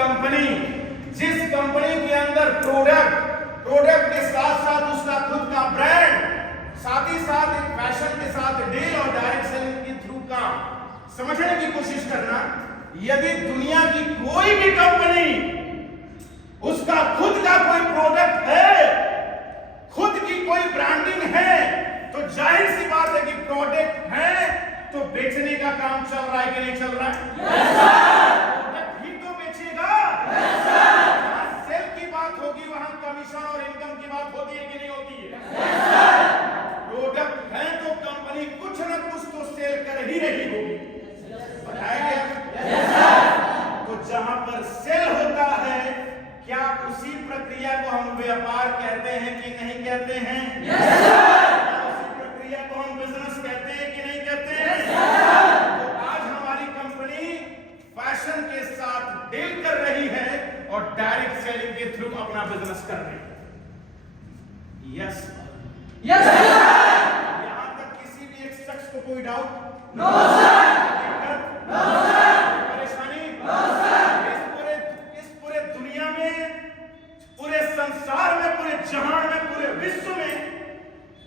Company, जिस company के अंदर प्रोडक्ट के साथ साथ उसका खुद का ब्रांड, साथ ही साथ एक फैशन के साथ डील और डायरेक्ट सेलिंग के थ्रू काम, समझने की कोशिश करना। यदि दुनिया की कोई भी कंपनी उसका खुद का कोई प्रोडक्ट है, खुद की कोई ब्रांडिंग है, तो जाहिर सी बात है कि प्रोडक्ट है तो बेचने का काम चल रहा है कि नहीं चल रहा है? Yes sir. प्रोडक्ट ही तो बेचेगा। Yes sir. जहां सेल की बात होगी वहां कमीशन और इनकम की बात होती है कि नहीं होती है? Yes sir. प्रोडक्ट है तो कंपनी कुछ न कुछ तो सेल कर ही रही होगी, बताया गया? Yes sir. तो जहां पर सेल होता है, क्या उसी प्रक्रिया को हम व्यापार कहते हैं कि नहीं कहते हैं? Yes sir. उसी प्रक्रिया को हम बिजनेस कहते हैं कि नहीं कहते हैं? Yes sir. तो आज हमारी कंपनी फैशन के साथ डील कर रही है और डायरेक्ट सेलिंग के थ्रू अपना बिजनेस कर रही है। Yes yes sir. यहां तक किसी भी एक शख्स को कोई doubt? No sir. No sir. परेशानी? No sir. इस पूरे दुनिया में, पूरे संसार में, पूरे जहान में, पूरे विश्व में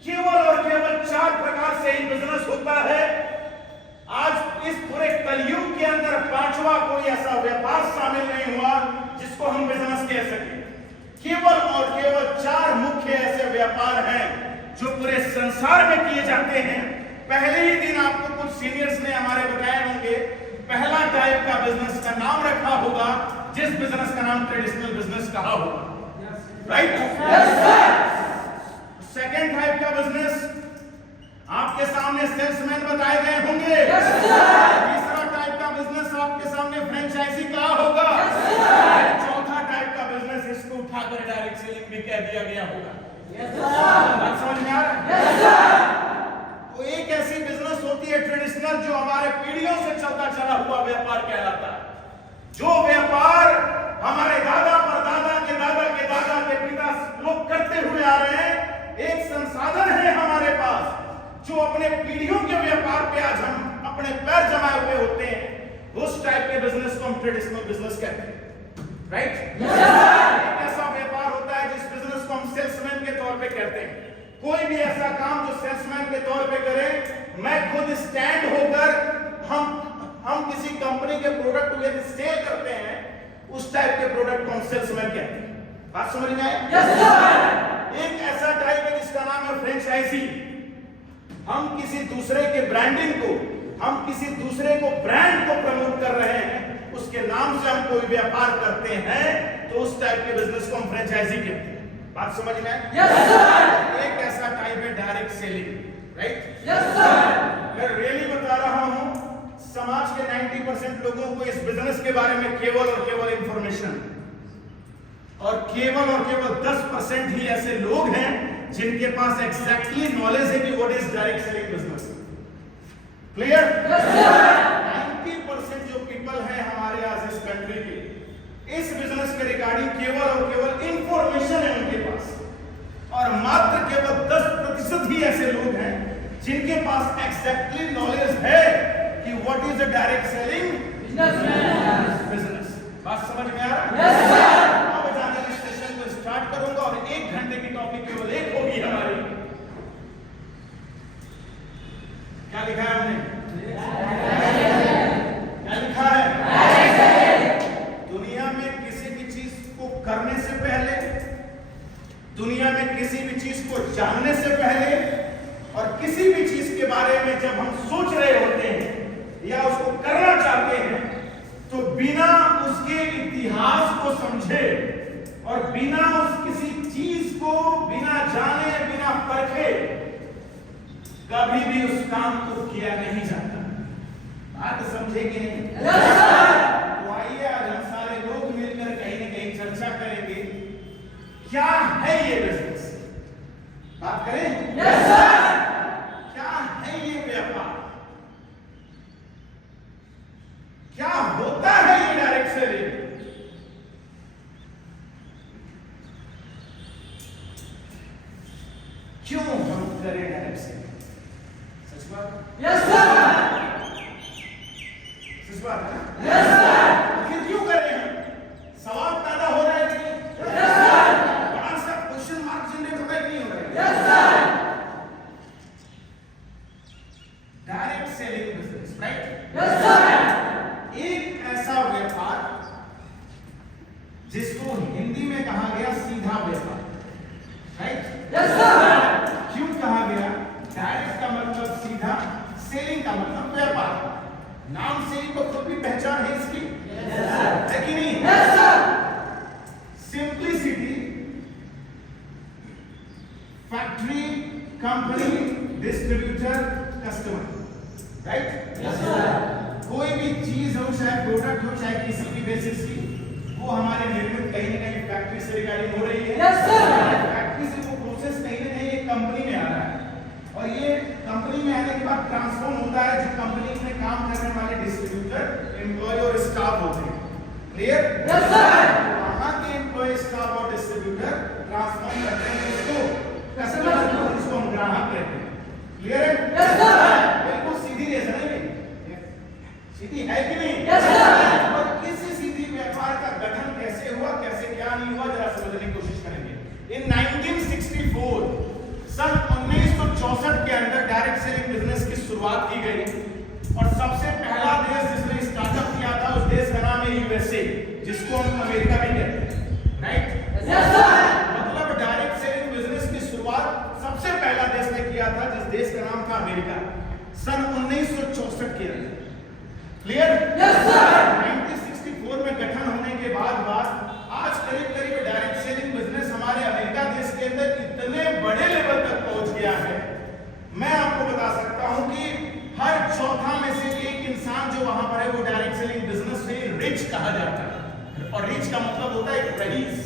केवल और केवल 4 प्रकार से ही बिजनेस होता है। आज इस पूरे कलयुग के अंदर 5वां कोई ऐसा व्यापार शामिल नहीं हुआ जिसको हम बिजनेस कह सकें। केवल और केवल 4 मुख्य ऐसे व्यापार हैं जो पूरे संसार में किए जाते हैं। पहले ही दिन आपको कुछ सीनियर्स ने हमारे बताए होंगे, पहला टाइप का बिजनेस का नाम रखा होगा जिस बिजनेस का नाम ट्रेडिशनल बिजनेस कहा होगा, right? Yes sir. Second type का बिजनेस आपके सामने सेल्समैन बताए गए होंगे। Yes sir. तीसरा टाइप का बिजनेस आपके सामने फ्रेंचाइजी कहा होगा। Yes sir. चौथा टाइप का बिजनेस इसको उठाकर डायरेक्ट सेलिंग भी कह दिया गया होगा। Yes sir. बात समझ में आ रहा है? Yes sir. तो एक ऐसी बिजनेस होती है ट्रेडिशनल जो हमारे पीढ़ियों से चलता चला हुआ व्यापार कहलाता है, जो व्यापार हमारे दादा परदादा के दादा के दादा के पिता लोग करते हुए आ रहे हैं। एक संसाधन है हमारे पास जो अपने पीढ़ियों के व्यापार पे आज हम अपने पैर जमाए हुए होते हैं। उस टाइप के बिजनेस को हम ट्रेडिशनल बिजनेस कहते हैं, राइट? Yes sir. एक ऐसा व्यापार होता है जिस बिजनेस को हम सेल्समैन के तौर पे कहते हैं। कोई भी ऐसा काम जो सेल्समैन के तौर पे करे, मैं खुद स्टैंड होकर हम किसी कंपनी के प्रोडक्ट को यदि सेल करते हैं, उस टाइप के प्रोडक्ट को हम सेल्समैन कहते हैं। बात समझ में आई? Yes sir. एक ऐसा टाइप है जिसका नाम है फ्रेंचाइजी। हम किसी दूसरे के ब्रांडिंग को, हम किसी दूसरे को ब्रांड को प्रमोट कर रहे हैं, उसके नाम से हम कोई व्यापार करते हैं, तो उस टाइप के बिजनेस को हम फ्रेंचाइजी कहते हैं। बात समझ में आई? Yes sir. एक ऐसा टाइप है direct selling, right? Yes sir. मैं रियली बता रहा हूं, समाज के 90% लोगों को इस बिजनेस के बारे में केवल और केवल इंफॉर्मेशन, और केवल 10% ही ऐसे लोग हैं जिनके पास एग्जैक्टली नॉलेज है कि what is direct selling business. Clear? Yes sir. 90% जो पीपल है हमारे आज इस कंट्री के, इस बिजनेस के रिगार्डिंग केवल और केवल इंफॉर्मेशन है उनके पास, और मात्र केवल 10% ही ऐसे लोग हैं जिनके पास एग्जैक्टली नॉलेज है कि what is a direct selling business. बात समझ में आ रहा है? Yes sir. अब जाकर इस सेशन को स्टार्ट करूंगा और 1 घंटे की टॉपिक केवल एक होगी हमारी। क्या लिखा है हमने? क्या लिखा है? दुनिया में किसी भी चीज को करने से पहले, दुनिया में किसी भी चीज को जानने से पहले, और किसी भी चीज के बारे में जब हम सोच रहे होते हैं या उसको करना चाहते हैं, तो बिना उसके इतिहास को समझे और बिना उस किसी चीज को बिना जाने, बिना परखे कभी भी उस काम को किया नहीं जाता। बात समझे कि नहीं? Yes sir. तो आइए आज हम सारे लोग मिलकर कहीं न कहीं चर्चा करेंगे, क्या है ये बिजनेस। बात करें? Yes sir. क्या है ये व्यापार, क्या होता है ये डायरेक्ट सेलिंग, क्यों हम करें डायरेक्ट सेलिंग? सच बात? Yes sir. सच बात है? Yes sir. आखिर क्यों करें हम? इन्हें कहा गया सीधा व्यापार, राइट? Yes sir. क्यों कहा गया? डायरेक्ट का मतलब सीधा, सेलिंग का मतलब व्यापार। नाम से ही तो खुद भी पहचान है इसकी, है कि नहीं? Yes sir. Simplicity, factory, company, distributor, customer, right? Yes sir. कोई भी चीज हो, चाहे प्रोडक्ट हो, चाहे किसी भी बेसिस की, वो हमारे निर्मित कहीं ना कहीं फैक्ट्री से रिगार्डिंग हो रही है। Yes sir. फैक्ट्री से वो प्रोसेस कहीं ना कहीं एक कंपनी में आ रहा है, और ये कंपनी में आने के बाद ट्रांसफॉर्म होता है। जो कंपनी में काम करने वाले डिस्ट्रीब्यूटर, एम्प्लॉय और स्टाफ होते हैं, क्लियर? Yes sir. वहां के एम्प्लॉय, स्टाफ और डिस्ट्रीब्यूटर ट्रांसफॉर्म करते हैं इसको कस्टमर को, जिसको हम ग्राहक कहते हैं, क्लियर है? Yes sir. बिल्कुल सीधी रेखा है, सीधी है कि नहीं? Yes sir. और किसी सीधी व्यापार का गठन कैसे हुआ, कैसे क्या नहीं हुआ, जरा समझने की कोशिश करेंगे। इन 1964 सन 1964 के अंदर डायरेक्ट सेलिंग बिजनेस की शुरुआत की गई, और सबसे पहला देश जिसने स्टार्टअप किया था, उस देश का नाम है यूएसए, जिसको हम अमेरिका भी कहते हैं, राइट? Yes sir. मतलब डायरेक्ट सेलिंग बिजनेस की शुरुआत सबसे पहला देश ने किया था, जिस देश का नाम था अमेरिका, सन 1964 के अंदर, क्लियर? Yes sir. 1964 में गठन होने के बाद आज करीब डायरेक्ट सेलिंग बिजनेस हमारे अमेरिका देश के अंदर इतने बड़े लेवल तक पहुंच गया है, मैं आपको बता सकता हूं कि हर चौथा में से एक इंसान जो वहां पर है, वो डायरेक्ट सेलिंग बिजनेस से रिच कहा जाता है, और रिच का मतलब होता है रईस।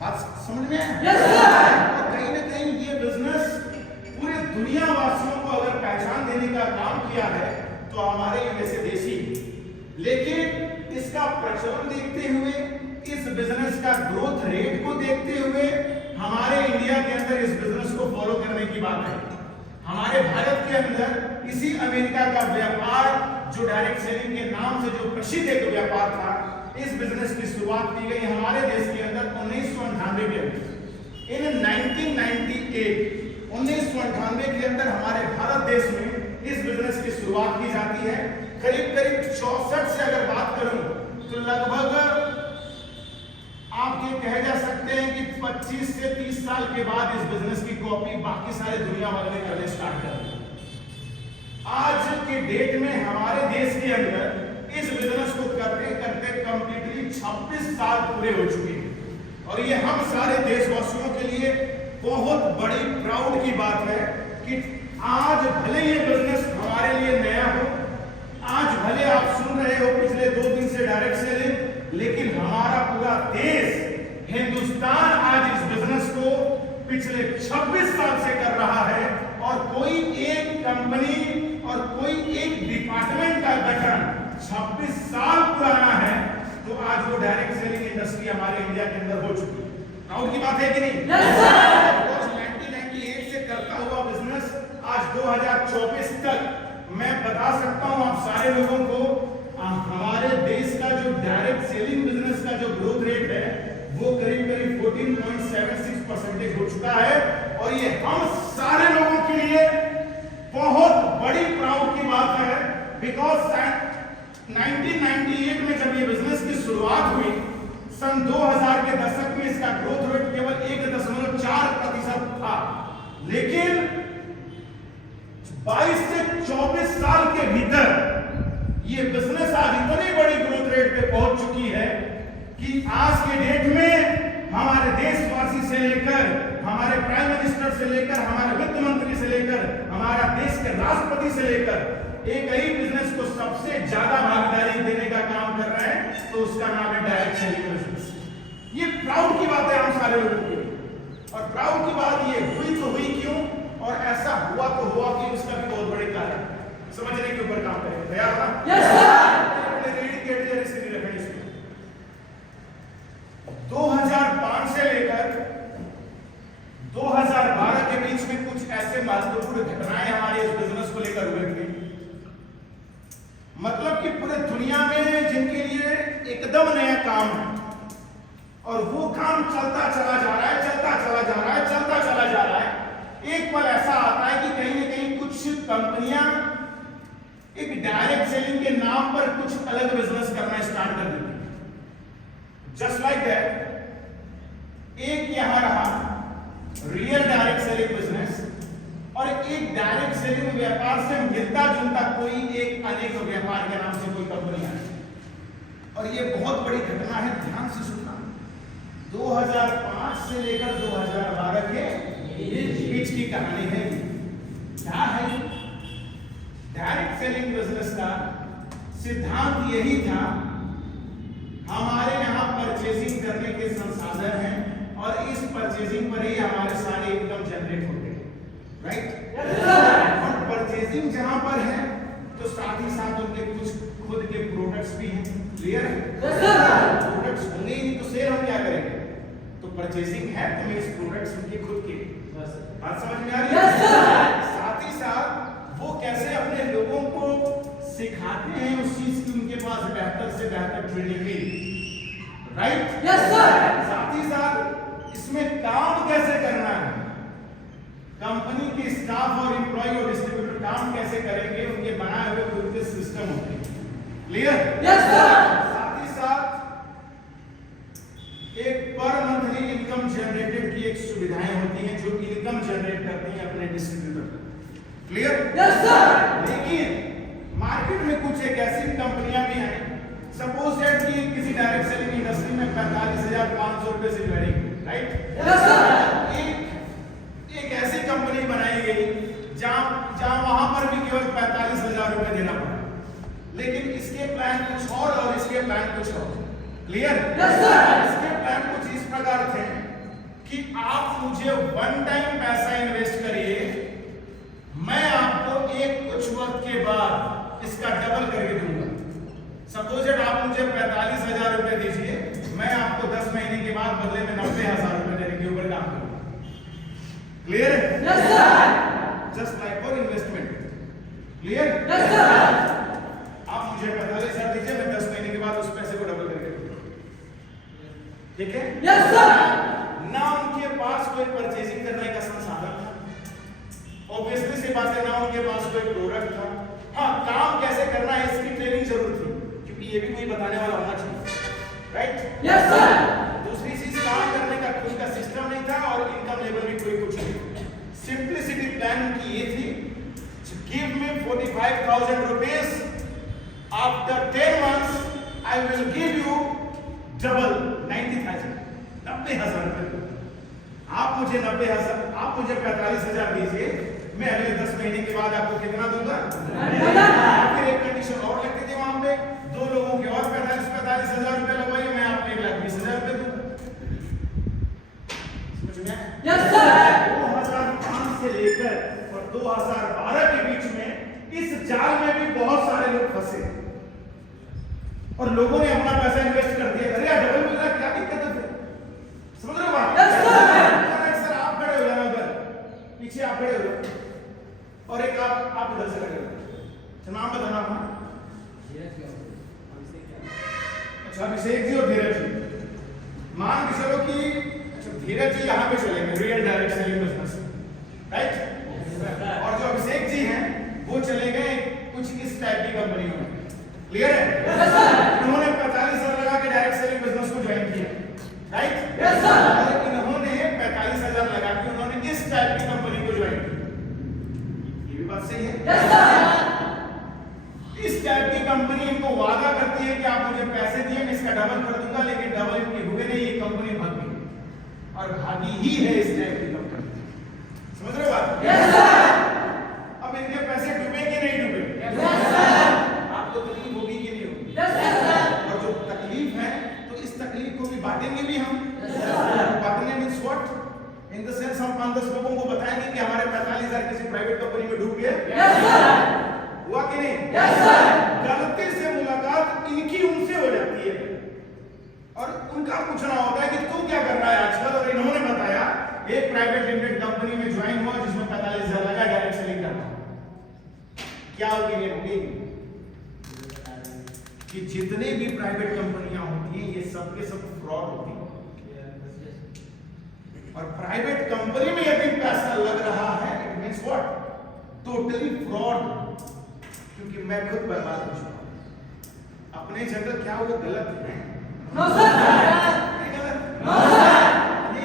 बात समझ में आया? Yes sir. और कहीं ना कहीं ये बिजनेस पूरे दुनिया वासियों को अगर पहचान देने का काम किया है, तो हमारे यूएसए देश ही। लेकिन इसका प्रचलन देखते हुए, इस बिजनेस का ग्रोथ रेट को देखते हुए, हमारे इंडिया के अंदर इस बिजनेस को फॉलो करने की बात है। हमारे भारत के अंदर इसी अमेरिका का व्यापार, जो डायरेक्ट सेलिंग के नाम से जो प्रसिद्ध एक व्यापार था, इस बिजनेस की शुरुआत की गई हमारे देश के अंदर 1998 के अंदर। इन 1998 के अंदर हमारे भारत देश में इस बिजनेस की शुरुआत की जाती है। करीब 64 से अगर बात करूं, तो लगभग आप ये कह जा सकते हैं कि 25 से 30 साल के बाद इस बिजनेस की कॉपी बाकी सारे दुनिया वाले ने करने स्टार्ट कर दिया। आज के डेट में हमारे देश के अंदर इस बिजनेस को करते करते कंप्लीटली 26 साल पूरे हो चुके हैं, और ये हम सारे देशवासियों के लिए बहुत बड़ी प्राउड की बात है कि आज भले ये बिजनेस हमारे लिए नया हो, आज भले आप सुन रहे हो पिछले 2 दिन से डायरेक्ट सेलिंग, लेकिन हमारा पूरा देश, हिंदुस्तान, आज इस बिजनेस को पिछले 26 साल से कर रहा है, और कोई एक कंपनी और कोई एक डिपार्टमेंट का गठन 26 साल पुराना है, तो आज वो डायरेक्ट सेलिंग इंडस्ट्री हमारे इंडिया के अंदर हो चुकी है। प्राउड की बात है कि नहीं? 1998 से करता हुआ बिजनेस आज 2024 तक मैं बता सकता हूं आप सारे लोगों को, हमारे देश का जो डायरेक्ट सेलिंग बिजनेस का जो ग्रोथ रेट है, वो करीब 14.76% हो चुका है, और ये हम सारे लोगों के लिए बहुत बड़ी प्राउड की बात है। बिकॉज 1998 में जब ये बिजनेस की शुरुआत हुई, सन 2000 के दशक में इसका ग्रोथ रेट केवल 1.4% था, लेकिन 22 से 24 साल के भीतर ये बिजनेस आज इतनी बड़ी ग्रोथ रेट पे पहुंच चुकी है कि आज के डेट में हमारे देशवासी से लेकर, हमारे प्राइम मिनिस्टर से लेकर, हमारे वित्त मंत्री से लेकर, हमारा देश के राष्ट्रपति से लेकर एक ही बिजनेस को सबसे ज्यादा भागीदारी देने का काम कर रहे हैं, तो उसका नाम है डायरेक्ट सेलिंग बिजनेस। ये प्राउड की बात है हम सारे लोगों के लिए, और प्राउड की बात ये हुई तो हुई क्यों, और ऐसा हुआ तो हुआ कि उसका भी बहुत बड़े कारण समझने के ऊपर काम करेंगे। तैयार ना? Yes sir. 2005 से लेकर 2012 के बीच में कुछ ऐसे महत्वपूर्ण घटनाएं हमारे इस बिजनेस को लेकर हुए थे, मतलब कि पूरे दुनिया में जिनके लिए एकदम नया काम है, और वो काम चलता चला जा रहा है, चलता चला जा रहा है, चलता चला जा रहा है। एक पल ऐसा आता है कि कहीं ना कहीं कुछ कंपनियां एक डायरेक्ट सेलिंग के नाम पर कुछ अलग बिजनेस करना स्टार्ट कर देती है। जस्ट लाइक दैट एक यहाँ रहा रियल डायरेक्ट सेलिंग बिजनेस और एक डायरेक्ट सेलिंग व्यापार से मिलता जुलता कोई एक अनेक व्यापार के नाम से कोई कंपनी है। और ये बहुत बड़ी घटना है, ध्यान से सुनना। 2005 से लेकर 2012 के बीच की कहानी है। क्या है? डायरेक्ट सेलिंग बिजनेस का सिद्धांत यही था, हमारे यहाँ परचेजिंग करने के संसाधन हैं और इस परचेजिंग पर ही हमारे सारे इनकम जनरेट होते हैं, राइट? और परचेजिंग जहां पर है तो साथ ही साथ उनके कुछ खुद के प्रोडक्ट्स भी हैं। क्लियर है? प्रोडक्ट्स होंगे ही नहीं तो सेल हम क्या करेंगे? तो परचेजिंग है तो मींस प्रोडक्ट्स उनके खुद के। बात समझ में आ रही है? साथ ही साथ वो कैसे अपने लोगों को सिखाते हैं उस चीज की उनके पास बेहतर से बेहतर ट्रेनिंग भी, राइट? Yes sir. साथ ही साथ इसमें काम कैसे करना है, कंपनी के स्टाफ और एम्प्लॉय और डिस्ट्रीब्यूटर काम कैसे करेंगे, उनके बनाए हुए खुद के सिस्टम होते हैं। क्लियर? Yes sir. साथ ही साथ एक पर मंथली इनकम जनरेटेड की एक सुविधाएं होती हैं जो इनकम जनरेट करती हैं अपने डिस्ट्रीब्यूटर। क्लियर? Yes sir. लेकिन मार्केट में कुछ एक ऐसी कंपनियां भी हैं, सपोज दैट कि किसी डायरेक्ट सेलिंग इंडस्ट्री में 45,500 रुपए से ज्वाइनिंग, राइट? Yes sir. एक ऐसी कंपनी बनाई गई जहां वहां पर भी केवल 45,000 रुपए देना पड़ा, लेकिन इसके प्लान कुछ और इसके प्लान कुछ और। क्लियर? Yes sir. इसके प्लान कुछ इस प्रकार थे कि आप मुझे वन टाइम पैसा इन्वेस्ट करिए, मैं आपको एक कुछ वक्त के बाद इसका डबल करके दूंगा। सपोज दैट आप मुझे 45,000 रुपए दीजिए, मैं आपको 10 महीने के बाद बदले में 90,000 रुपए देने के ऊपर काम करूंगा। Clear? Yes sir. Just like for investment. Clear? Yes sir. आप मुझे 45,000 दीजिए, मैं 10 महीने के बाद उस पैसे को डबल करके दूंगा। ठीक है? Yes sir. ना उनके पास कोई परचेजिंग करने का संसाधन था, ऑब्वियसली सी बात है, ना उनके पास कोई प्रोडक्ट था। हाँ, काम कैसे करना है इसकी ट्रेनिंग जरूर थी, क्योंकि ये भी कोई बताने वाला होना चाहिए, राइट? Yes sir. दूसरी चीज, काम करने का खुद का सिस्टम नहीं था और इनकम लेवल भी कोई कुछ नहीं। सिंपलिसिटी प्लान की ये थी, give me 45,000 rupees, after 10 months I will give U double 90,000, 90,000 रुपए। आप मुझे 90,000, आप मुझे 45,000 दीजिए, मैं अगले 10 महीने के बाद आपको कितना दूंगा? फिर एक कंडीशन और लगती थी वहां पे, दो लोगों के और 45,000 रुपए लगवाइए, मैं आपको 1,20,000 रुपए दूंगा। समझ में? Yes sir. 2005 से लेकर और 2012 के बीच में इस जाल में भी बहुत सारे लोग फंसे और लोगों ने अपना पैसा इन्वेस्ट कर दिया। अरे यार डबल मिल रहा है, क्या दिक्कत है? समझ रहे हो बात? Yes sir. सर आप खड़े हो जाना, उधर पीछे आप खड़े हो और एक आप इधर से खड़े हो। नाम बताना अपना। अच्छा, अभिषेक जी और धीरज जी। मान के चलो कि अच्छा धीरज जी यहाँ पे चलेंगे real direct selling business, right? और जो अभिषेक जी हैं वो चले गए कुछ इस टाइप की कंपनियों में। क्लियर है? Yes sir. इन्होंने 45,000 लगा के डायरेक्ट सेलिंग बिजनेस को ज्वाइन किया, राइट? Yes sir. और इन्होंने 45,000 लगा के उन्होंने इस टाइप की कंपनी को ज्वाइन किया। ये भी बात सही है? Yes sir. इस टाइप की कंपनी इनको वादा करती है कि आप मुझे पैसे दिए, मैं इसका डबल कर दूंगा, लेकिन डबल इनकी हुए नहीं, ये कंपनी भाग गई और भागी ही है इस टाइप की कंपनी। समझ रहे हो बात? Yes sir. अब इनके पैसे डूबे कि नहीं डूबे? Yes sir. आपको तकलीफ होगी कि नहीं होगी? Yes sir. और जो तकलीफ है तो इस तकलीफ को भी बांटेंगे भी हम। Yes sir. बांटने means what? In the sense हम 5-10 लोगों को बताएंगे कि हमारे 45,000 किसी प्राइवेट कंपनी में डूब गए। Yes sir. हुआ कि नहीं? Yes sir. गलती से मुलाकात इनकी उनसे हो जाती है और उनका पूछना होता है कि तू क्या कर रहा है आजकल, और इन्होंने बताया एक प्राइवेट लिमिटेड कंपनी में ज्वाइन हुआ जिसमें 45,000 लगा डायरेक्ट सेलिंग करना। क्या ओपिनियन होगी कि जितने भी प्राइवेट कंपनियां होती हैं ये सब के सब फ्रॉड होती हैं, और प्राइवेट कंपनी में यदि पैसा लग रहा है it means what? Totally fraud. क्योंकि मैं खुद बर्बाद हो चुका हूं अपने जगह। क्या वो गलत है? No sir. नहीं गलत। No sir. ये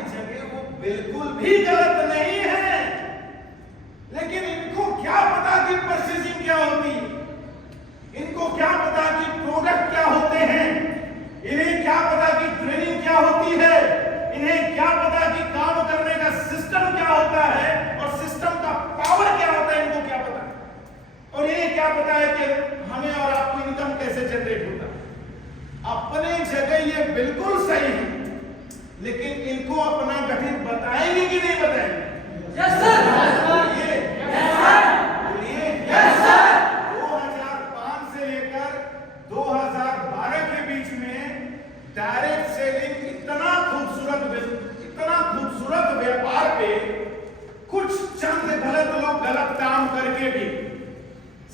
से जनरेट होता है। अपने जगह ये बिल्कुल सही है, लेकिन इनको अपना गठित बताएंगे कि नहीं बताएंगे? Yes sir. ये यस सर। बोलिए यस सर। 2005 से लेकर 2012 के बीच में डायरेक्ट सेलिंग इतना खूबसूरत व्यापार पे कुछ चंद गलत लोग गलत काम करके भी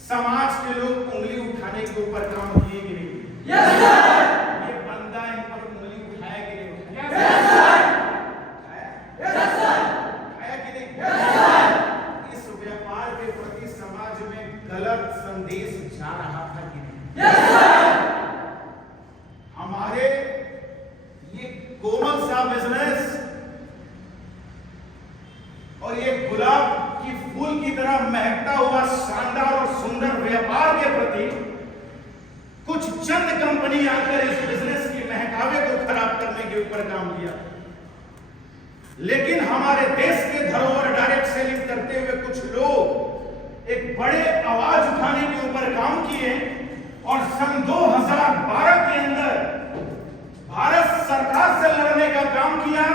समाज के लोग उंगली उठाने के ऊपर काम किए कि नहीं? Yes sir. ये बंदा इन पर उंगली उठाया कि नहीं उठाया? Yes sir. Yes sir. उठाया कि नहीं? Yes sir. इस व्यापार के प्रति समाज में गलत संदेश जा रहा था कि नहीं? Yes sir. हमारे ये कोमल सा बिजनेस और ये गुलाब की फूल की तरह महकता हुआ शानदार और सुंदर व्यापार के प्रति कुछ चंद कंपनी आकर इस बिजनेस की महकावे को खराब करने के ऊपर काम किया। लेकिन हमारे देश के धरोहर डायरेक्ट सेलिंग करते हुए कुछ लोग एक बड़े आवाज उठाने के ऊपर काम किए और सन 2012 के अंदर भारत सरकार से लड़ने का काम किया।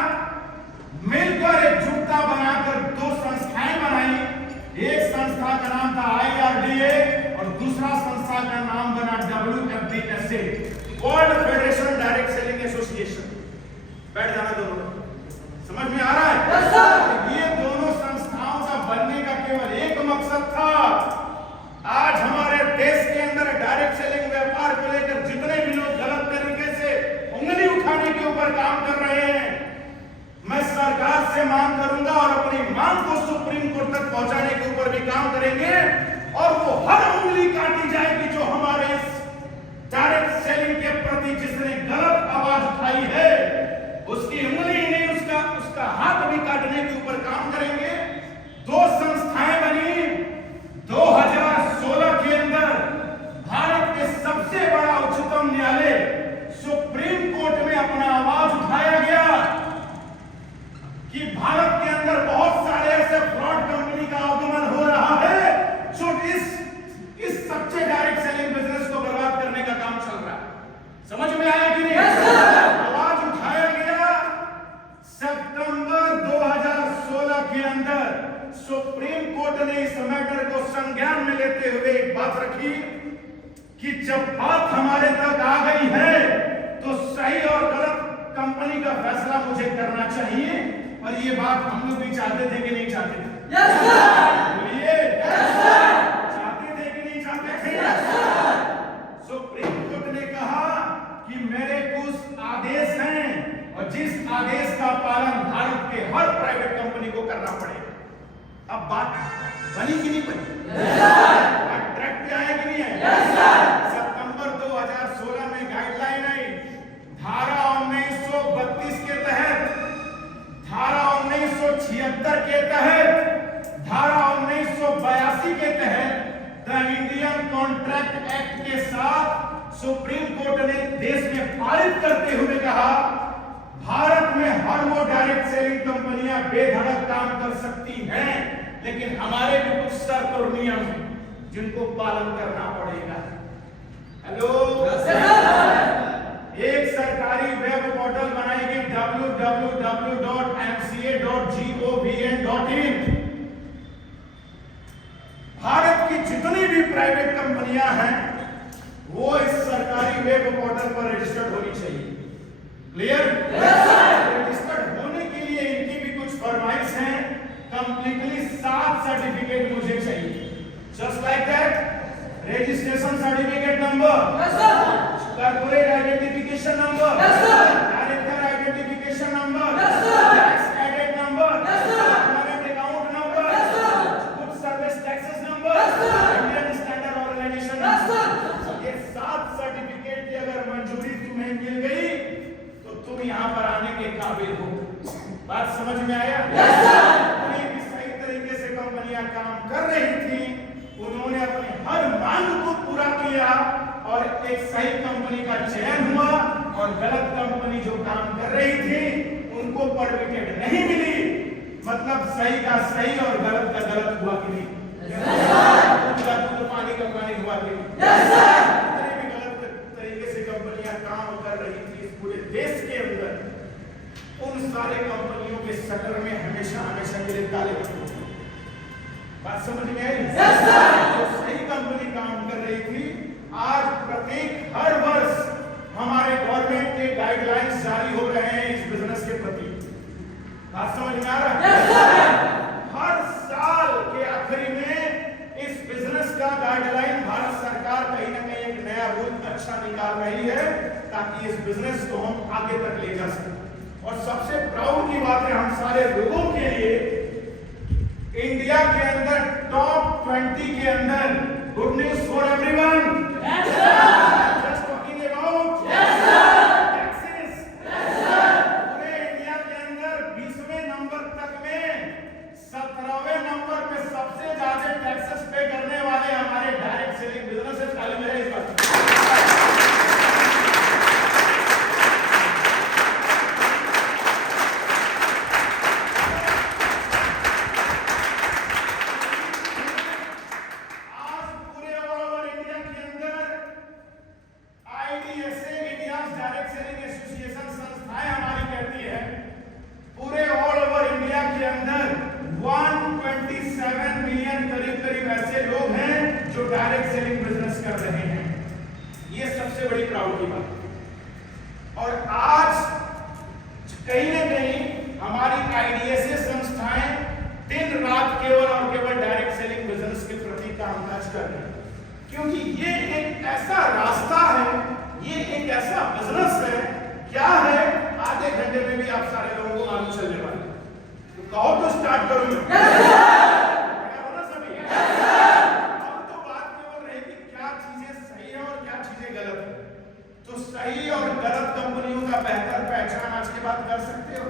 मिलकर एकजुटता बनाकर दो संस्थाएं बनाई। एक संस्था का नाम था IRDA और दूसरा संस्था का नाम बना WFDSA, world federation direct selling association. बैठ जाना दोनों, समझ में आ रहा है? Yes sir. ये दोनों संस्थाओं का बनने का केवल एक मकसद था। आज हमारे देश के अंदर डायरेक्ट सेलिंग व्यापार को लेकर जितने भी लोग गलत तरीके से उंगली उठाने के ऊपर काम कर रहे हैं, मैं सरकार से मांग करूंगा और अपनी मांग को सुप्रीम कोर्ट तक पहुंचाने के ऊपर भी काम करेंगे और वो हर उंगली काटी जाएगी जो हमारे इस डायरेक्ट सेलिंग के प्रति जिसने गलत आवाज उठाई है, उसकी उंगली ही नहीं उसका हाथ भी काटने के ऊपर काम करेंगे। दो संस्थाएं बनी। 2016 के अंदर भारत के सबसे बड़ा उच्चतम न्यायालय सुप्रीम कोर्ट में अपना आवाज उठाया गया कि भारत के अंदर बहुत सारे ऐसे फ्रॉड कंपनी का आगमन हो रहा है जो इस सच्चे डायरेक्ट सेलिंग बिजनेस को बर्बाद करने का काम चल रहा है। समझ में आया कि नहीं? आवाज उठाया गया। सितंबर 2016 के अंदर सुप्रीम कोर्ट ने इस मैटर को संज्ञान में लेते हुए एक बात रखी कि जब बात हमारे तक आ गई है तो सही और गलत कंपनी का फैसला मुझे करना चाहिए। और ये बात हम लोग भी चाहते थे कि नहीं चाहते थे? Yes sir. बोलिए। Yes sir. चाहते थे कि नहीं चाहते थे? Yes sir. सुप्रीम कोर्ट ने कहा कि मेरे कुछ आदेश हैं और जिस आदेश का पालन भारत के हर प्राइवेट कंपनी को करना पड़ेगा। अब बात बनी कि नहीं बनी? Yes sir. बात ट्रैक पे आया कि नहीं है? Yes sir. सितंबर 2016 में गाइडलाइन आई। धारा 1932 के तहत, धारा 1976 के तहत, धारा 1982 के तहत द इंडियन कॉन्ट्रैक्ट एक्ट के साथ सुप्रीम कोर्ट ने देश में पारित करते हुए कहा भारत में हर वो डायरेक्ट सेलिंग कंपनियां बेधड़क काम कर सकती हैं, लेकिन हमारे भी कुछ शर्त और नियम हैं जिनको पालन करना पड़ेगा। हेलो, एक सरकारी वेब पोर्टल बनाएगी www.mca.govn.in। भारत की जितनी भी प्राइवेट कंपनियां हैं वो इस सरकारी वेब पोर्टल पर रजिस्टर्ड होनी चाहिए। क्लियर? रजिस्टर्ड होने के लिए इनकी भी कुछ फरमाइश हैं। कंप्लीटली 7 सर्टिफिकेट मुझे चाहिए। Just like that, registration certificate number, corporate identification number, director identification number, tax added number, permanent account number, good service taxes number, Indian standard organisation number. ये 7 सर्टिफिकेट की अगर मंजूरी तुम्हें मिल गई तो तुम यहाँ पर आने के काबिल हो। बात समझ में आया? भी सही तरीके से कंपनियां काम कर रही थी, उन्होंने अपने हर मांग को पूरा किया और एक सही कंपनी का चयन हुआ और गलत कंपनी जो काम कर रही थी उनको परमिटेड नहीं मिली। मतलब सही का सही और गलत का गलत हुआ कि नहीं? दूध का दूध, पानी का पानी हुआ कि नहीं? जितने भी गलत सारे कंपनियों के शटर में हमेशा हमेशा के लिए ताले बंद होते हैं। बात समझ में आई? जो सही कंपनी काम कर रही थी, आज प्रत्येक हर वर्ष हमारे गवर्नमेंट के गाइडलाइंस जारी हो रहे हैं इस बिजनेस के प्रति। बात समझ में आ रहा है? हर साल के आखिरी में इस बिजनेस का गाइडलाइन भारत सरकार कहीं ना कहीं एक नया रूल अच्छा निकाल रही है ताकि इस बिजनेस को हम आगे तक ले जा सकें। और सबसे प्राउड की बात है हम सारे लोगों के लिए, इंडिया के अंदर टॉप 20 के अंदर good news for everyone. Just talking about taxes. पूरे इंडिया के अंदर 20वें नंबर तक में 17वें नंबर पे सबसे ज्यादा टैक्सेस पे करने वाले हमारे डायरेक्ट सेलिंग बिजनेस है। ताली मेरे इस बात डायरेक्ट सेलिंग बिजनेस कर रहे हैं। ये सबसे बड़ी प्राउड की बात है। और आज कहीं ना कहीं हमारी आईडीएसए संस्थाएं दिन रात केवल और केवल डायरेक्ट सेलिंग बिजनेस के प्रति कामकाज कर रही है, क्योंकि ये एक ऐसा रास्ता है, ये एक ऐसा बिजनेस है। क्या है, आधे घंटे में भी आप सारे लोगों को मालूम चलने वाला है। तो कहो तो स्टार्ट करूं मैं। तो सही और गलत कंपनियों का बेहतर पहचान आज के बाद कर सकते हो।